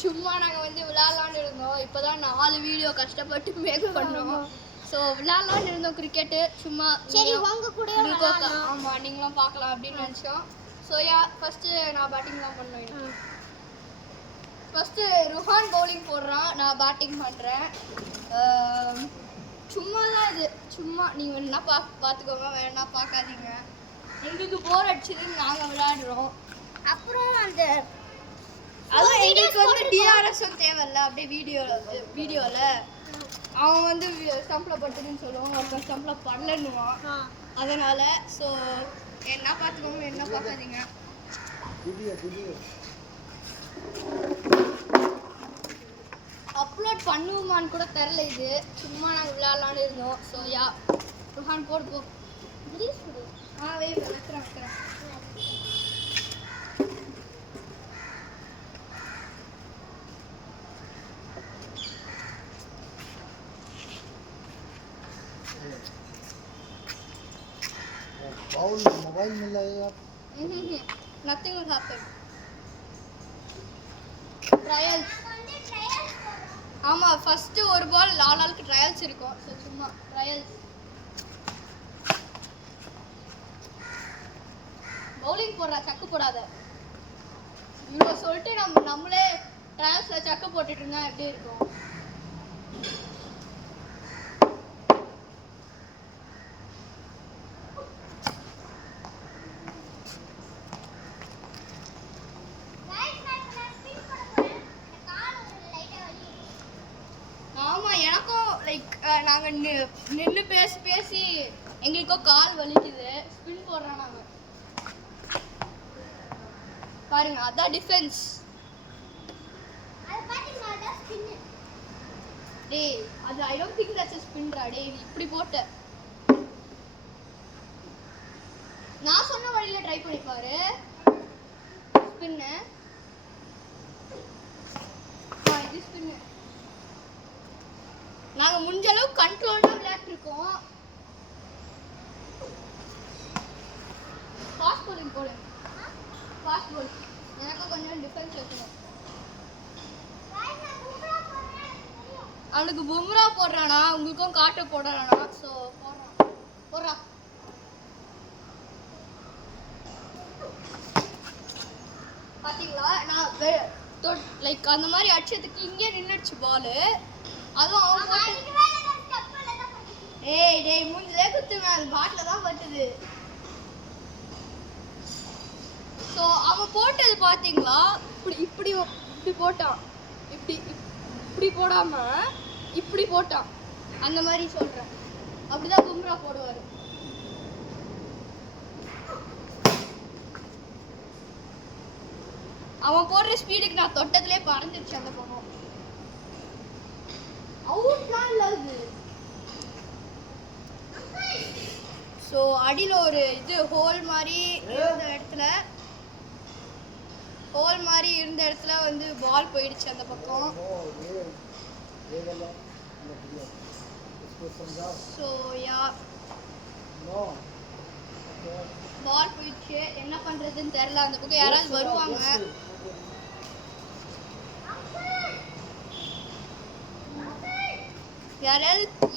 சும்மா நாங்கள் வந்து விளையாடலான்னு இருந்தோம். இப்போ தான் 4 வீடியோ கஷ்டப்பட்டு மேக் பண்ணோம். ஸோ விளையாடலான்னு இருந்தோம் கிரிக்கெட்டு. சும்மா சரி உங்க கூட ஆமாம் நீங்களும் பார்க்கலாம் அப்படின்னு நினச்சோம். ஸோ ஃபஸ்ட்டு நான் பேட்டிங் தான் பண்ணுவேன். ஃபஸ்ட்டு ருஹான் பவுலிங் போடுறான், நான் பேட்டிங் பண்ணுறேன். சும்மா தான் இது, சும்மா நீங்கள் வேணா பார்த்துக்கோங்க, வேணா பார்க்காதீங்க. எங்களுக்கு போர் அடிச்சதுன்னு நாங்கள் விளையாடுறோம். அப்புறம் அந்த அதுவும் எங்களுக்கு வந்து டிஆர்எஸும் தேவையில்ல. அப்படியே வீடியோவில் அவன் வந்து ஸ்டம்பில் பட்டுன்னு சொல்லுவான், ஒருத்தன் ஸ்டம்பில் பண்ணலன்னுவான். அதனால் ஸோ என்ன பார்த்துக்கோங்க, என்ன பார்க்காதீங்க. அப்லோட் பண்ணுவோமான்னு கூட தெரில. இது சும்மா நாங்கள் விளையாடலான்னு இருந்தோம். ஸோ ருஹான் போடு போ. வைக்கிறேன். मोबाइल मिल जाएगा। Nothing will happen. Trials. ஆமாம் ஃபஸ்ட்டு ஒரு பால் 4 ஆளுக்கு ட்ரையல்ஸ் இருக்கும். ஸோ சும்மா ட்ரையல்ஸ். பவுலிங் போடுறா, சக்கு போடாத. இவ்வளோ சொல்லிட்டு நம்மளே ட்ரையல்ஸில் சக்கு போட்டுட்டு இருந்தா எப்படி இருக்கும்? லைக் நாங்கள் நின்று பேசி எங்களுக்கோ கால் வலிக்குது. ஸ்பின் போடுறோம் நாங்கள். பாருங்க, அதான் டிஃபென்ஸ். டேய் அது I don't think that's a ஸ்பின்ரா. டேய் இப்படி போட்ட. நான் சொன்ன வழியில ட்ரை பண்ணி பாரு. ஸ்பின்னு. இது ஸ்பின்னு. நாங்கள் முடிஞ்ச அளவு கண்ட்ரோலாக விளையாட்டுருக்கோம். ஃபாஸ்ட் பவுலிங் போடு. ஃபாஸ்ட் பவுல். எனக்கும் கொஞ்சம் டிஃபென்ஸ் வைக்கணும். அவனுக்கு பும்ரா போடுறானா, உங்களுக்கும் காட்ட போடுறானா. ஸோ போடுறா. பார்த்தீங்களா, நான் லைக் அந்த மாதிரி அடிச்சதுக்கு இங்கே நின்றுடுச்சு பாலு. அதுவும் அவன் டேய் மூஞ்சிலே குத்துவேன். அது பாட்டில் தான் பட்டுது. ஸோ அவன் போட்டது பார்த்தீங்களா, இப்படி போட்டான். இப்படி போடாம இப்படி போட்டான். அந்த மாதிரி சொல்கிறேன். அப்படிதான் பும்ரா போடுவார். அவன் போடுற ஸ்பீடுக்கு நான் தொட்டத்திலே பறந்துருச்சு அந்த பக்கம். அவுட்லாம் இல்லை அது. ஸோ அடியில் ஒரு இது ஹோல் மாதிரி இருந்த இடத்துல வந்து பால் போயிடுச்சு அந்த பக்கம். ஸோ பால் போயிடுச்சு. என்ன பண்ணுறதுன்னு தெரில. அந்த பக்கம் யாராவது வருவாங்க.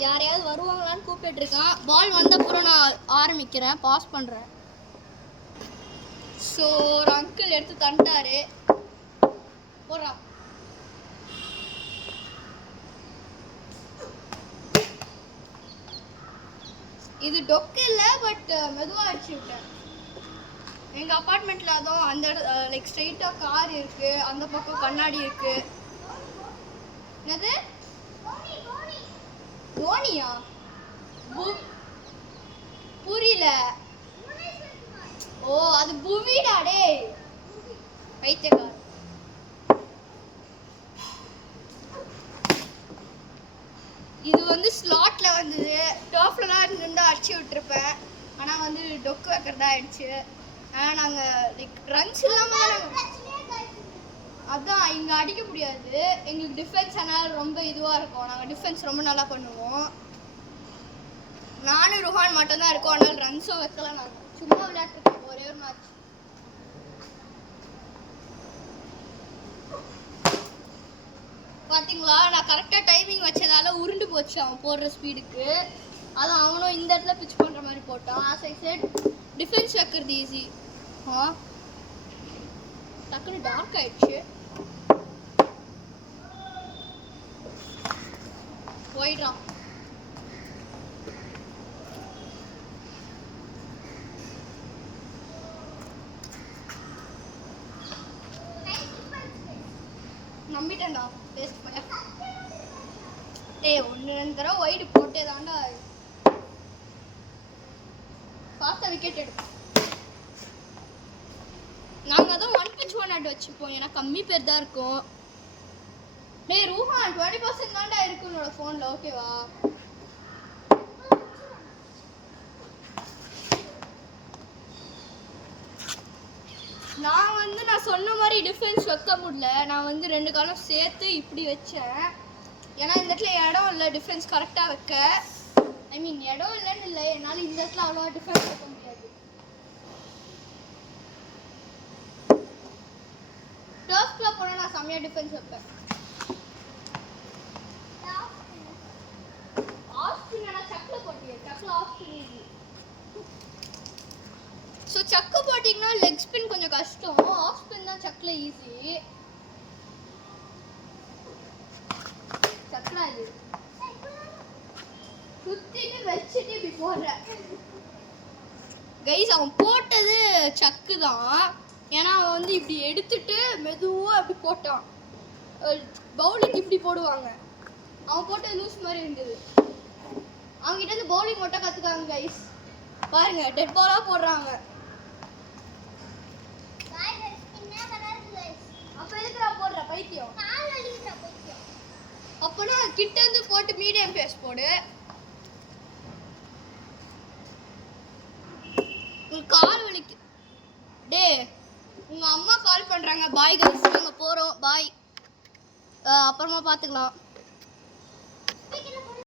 யாரையாவது வருவாங்களான்னு கூப்பிட்டு இருக்கான். பால் வந்தப்புறம் நான் ஆரம்பிக்கிறேன், பாஸ் பண்ணுறேன். ஸோ ஒரு அங்கிள் எடுத்து தண்டாரு. போடுறா. இது டொக்கு இல்லை, பட் மெதுவாக அடிச்சு விட்டேன். எங்கள் அப்பார்ட்மெண்ட்டில் அதுவும் அந்த லைக் ஸ்ட்ரெயிட்டாக கார் இருக்குது, அந்த பக்கம் கண்ணாடி இருக்குது. என்னது தோனியா? புரியல. ஓ அது புவிடா. டேய் பைத்தியக்கார. இது வந்து ஸ்லாட்ல வந்தது. டர்ஃப்லலாம் இருந்தால் அடிச்சு விட்டுருப்பேன். ஆனால் வந்து டொக்கு வைக்கிறதா ஆயிடுச்சு. ஆனால் நாங்கள் லைக் ரன்ஸ் இல்லாமல் அதான் இங்கே அடிக்க முடியாது. எங்களுக்கு டிஃபென்ஸ் ஆனால் ரொம்ப இதுவாக இருக்கும். நாங்கள் டிஃபென்ஸ் ரொம்ப நல்லா பண்ணுவோம். நானும் ருஹான் மட்டும்தான் இருக்கோம். அதனால் ரன்ஸும் வைக்கலாம். நாங்கள் சும்மா விளையாட்டுருக்கோம் ஒரே ஒரு மேட்ச். பார்த்தீங்களா நான் கரெக்டாக டைமிங் வச்சதால உருண்டு போச்சு அவன் போடுற ஸ்பீடுக்கு. அதான் அவனும் இந்த இடத்துல பிச் பண்ணுற மாதிரி போட்டான். ஆஸ் ஐ செட் டிஃபென்ஸ் வைக்கிறது ஈஸி. டக்குன்னு டார்க் ஆயிடுச்சு. போயிடுறா. நம்பிட்டேன்டா. வேஸ்ட் பண்ண. ஒன்று 2 தடவை ஒயிடு போட்டே தாண்டா ஃபாஸ்ட்டாக விக்கெட் எடுப்போம். நாங்கள் தான் 1 pitch 1 out வச்சுப்போம். ஏன்னா கம்மி பேர் தான் இருக்கும். ரூஹான் 20% தாண்டா இருக்கு உன்னோட ஃபோனில். ஓகேவா? நான் சொன்ன மாதிரி டிஃபென்ஸ் வைக்க முடியல. நான் 2 காலம் சேர்த்து இப்படி வச்சேன். ஏன்னா இந்த இடத்துல இடம் இல்லை டிஃபென்ஸ் கரெக்டாக வைக்க. ஐ மீன் இடம் இல்லைன்னு இல்லை, என்னால் இந்த இடத்துல அவ்வளோவா டிஃபென்ஸ் வைக்க முடியாது. டர்ஃப்ல போனால் நான் செம்மையாக டிஃபென்ஸ் வைப்பேன். ஸோ சக்கு போட்டிங்கன்னா லெக் ஸ்பின் கொஞ்சம் கஷ்டம். ஆஃப் ஸ்பின் தான் சக்கில் ஈஸி. சக்கரா இது சுத்திட்டு வச்சுட்டு இப்படி போடுற. கைஸ் அவன் போட்டது சக்கு தான். ஏன்னா அவன் இப்படி எடுத்துட்டு மெதுவாக அப்படி போட்டான். பவுலிங் இப்படி போடுவாங்க. அவன் போட்டது லூஸ் மாதிரி இருந்தது. அவங்ககிட்ட இருந்து பவுலிங் மட்டும் கற்றுக்காங்க கைஸ். பாருங்க டெட் பாலாக போடுறாங்க. அப்ப எதுக்குடா போடுற பைத்தியம்? அப்பனா கிட்ட இருந்து போட்டு மீடியம் பேஸ் போடு. உங்க கால் வலிக்கு. உங்க அம்மா கால் பண்றாங்க. பாய் கைஸ், நாங்க போறோம். பாய். அப்புறமா பாத்துக்கலாம்.